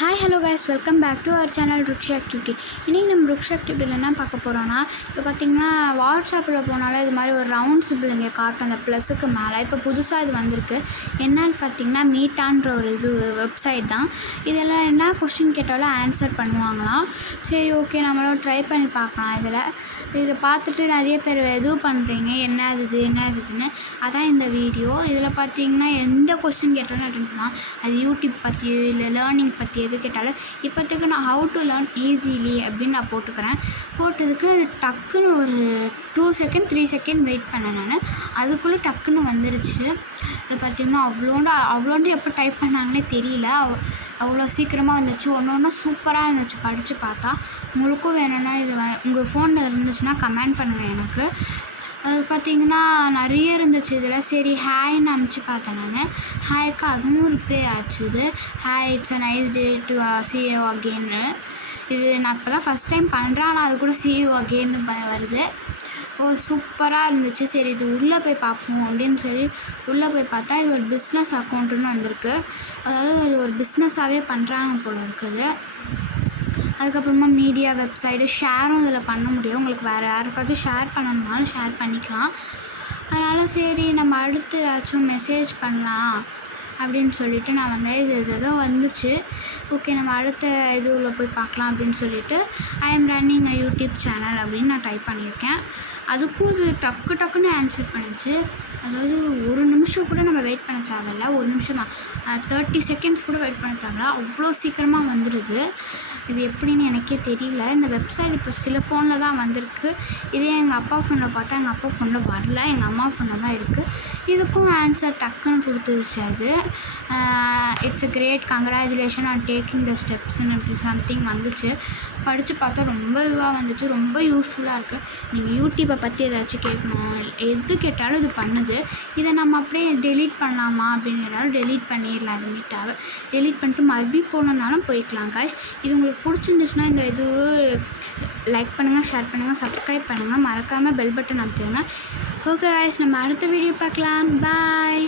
Hi hello guys, welcome back to our channel Rukshi activity. இன்றைக்கி நம்ம ருக்ஷி ஆக்டிவிட்டியில் என்ன பார்க்க போகிறோன்னா, இப்போ பார்த்திங்கன்னா வாட்ஸ்அப்பில் போனாலே இது மாதிரி ஒரு ரவுண்ட் சிம்பிள் இங்கே காட்டும் அந்த ப்ளஸுக்கு மேலே. இப்போ புதுசாக இது வந்திருக்கு. என்னன்னு பார்த்திங்கன்னா மீட்டான்ற ஒரு வெப்சைட் தான். இதெல்லாம் என்ன கொஸ்டின் கேட்டாலும் ஆன்சர் பண்ணுவாங்களாம். சரி, ஓகே, நம்மளும் ட்ரை பண்ணி பார்க்கலாம். இதை பார்த்துட்டு நிறைய பேர் பண்ணுறீங்க, என்ன இதுன்னு அதான் இந்த வீடியோ. இதில் பார்த்திங்கன்னா எந்த கொஸ்டின் கேட்டாலும் அட்டென்ட் பண்ணலாம். அது யூடியூப் பற்றி இல்லை லேர்னிங் பற்றி எது கேட்டாலும். இப்போத்துக்கு நான் ஹவு டு லேர்ன் ஈஸிலி அப்படின்னு நான் போட்டுக்கிறேன். போட்டதுக்கு அது டக்குன்னு ஒரு 2 செகண்ட் 3 செகண்ட் வெயிட் பண்ணேன். நான் அதுக்குள்ளே டக்குன்னு வந்துருச்சு. இது பார்த்திங்கன்னா அவ்வளோண்டு எப்போ டைப் பண்ணாங்கன்னே தெரியல. அவ்வளோ சீக்கிரமாக வந்துச்சு. ஒன்று சூப்பராக இருந்துச்சு. படித்து பார்த்தா உங்களுக்கும் வேணும்னா இது உங்கள் ஃபோனில் இருந்துச்சுன்னா கமெண்ட் பண்ணுங்கள் எனக்கு. அது பார்த்திங்கன்னா நிறைய இருந்துச்சு இதில். சரி, ஹாய்ன்னு அனுப்பிச்சி பார்த்தேன் நான். ஹாய்க்கு அதுவும் ரிப்ளை ஆச்சு. இது hi, it's a nice day to see you again. இது நான் இப்போ தான் ஃபஸ்ட் டைம் பண்ணுறேன், ஆனால் அது கூட see you again வருது. சூப்பராக இருந்துச்சு. சரி, இது உள்ளே போய் பார்ப்போம் அப்படின்னு சொல்லி உள்ளே போய் பார்த்தா இது ஒரு பிஸ்னஸ் அக்கௌண்ட்டுன்னு வந்திருக்கு. அதாவது அது ஒரு பிஸ்னஸாகவே பண்ணுறாங்க போல இருக்குது. அதுக்கப்புறமா மீடியா வெப்சைட்டு ஷேரும் இதில் பண்ண முடியும். உங்களுக்கு வேறு யாருக்காச்சும் ஷேர் பண்ணணுன்னாலும் ஷேர் பண்ணிக்கலாம். அதனால் சரி, நம்ம அடுத்து ஏதாச்சும் மெசேஜ் பண்ணலாம் அப்படின்னு சொல்லிவிட்டு நான் இது ஏதோ வந்துச்சு. ஓகே, நம்ம அடுத்த இதுவில் போய் பார்க்கலாம் அப்படின்னு சொல்லிவிட்டு I am running a YouTube channel அப்படின்னு நான் டைப் பண்ணியிருக்கேன். அதுக்கும் இது டக்குன்னு ஆன்சர் பண்ணிச்சு. அதாவது ஒரு நிமிஷம் கூட நம்ம வெயிட் பண்ண தேவையில்ல. ஒரு நிமிஷம் 30 செகண்ட்ஸ் கூட வெயிட் பண்ண தேவையில்ல. அவ்வளோ சீக்கிரமாக வந்துடுது. இது எப்படின்னு எனக்கே தெரியல. இந்த வெப்சைட் இப்போ சில ஃபோனில் தான் வந்திருக்கு. இதே எங்கள் அப்பா ஃபோனில் பார்த்தா எங்கள் அப்பா ஃபோனில் வரல, எங்கள் அம்மா ஃபோனில் தான் இருக்குது. இதுக்கும் ஆன்சர் டக்குன்னு கொடுத்துருச்சு. அது it's a great congratulation on taking the ஸ்டெப்ஸ்ன்னு அப்படி சம்திங் வந்துச்சு. படித்து பார்த்தா ரொம்ப இதுவாக வந்துச்சு. ரொம்ப யூஸ்ஃபுல்லாக இருக்குது. நீங்கள் யூடியூப்பை பற்றி ஏதாச்சும் கேட்கணும், எது கேட்டாலும் இது பண்ணுது. இதை நம்ம அப்படியே டெலீட் பண்ணலாமா அப்படின்னு கேட்டாலும் டெலீட் பண்ணிடலாம். அது நீட்டாக டெலீட் பண்ணிட்டு மறுபடியும் போகணுன்னாலும் போய்க்கலாம். காய்ஸ், இது உங்களுக்கு பிடிச்சிருந்துச்சுன்னா இந்த இது லைக் பண்ணுங்கள், ஷேர் பண்ணுங்கள், சப்ஸ்கிரைப் பண்ணுங்கள், மறக்காமல் பெல் பட்டன் அமுத்திடுங்க. ஓகே காய்ஸ், நம்ம அடுத்த வீடியோ பார்க்கலாம். பாய்.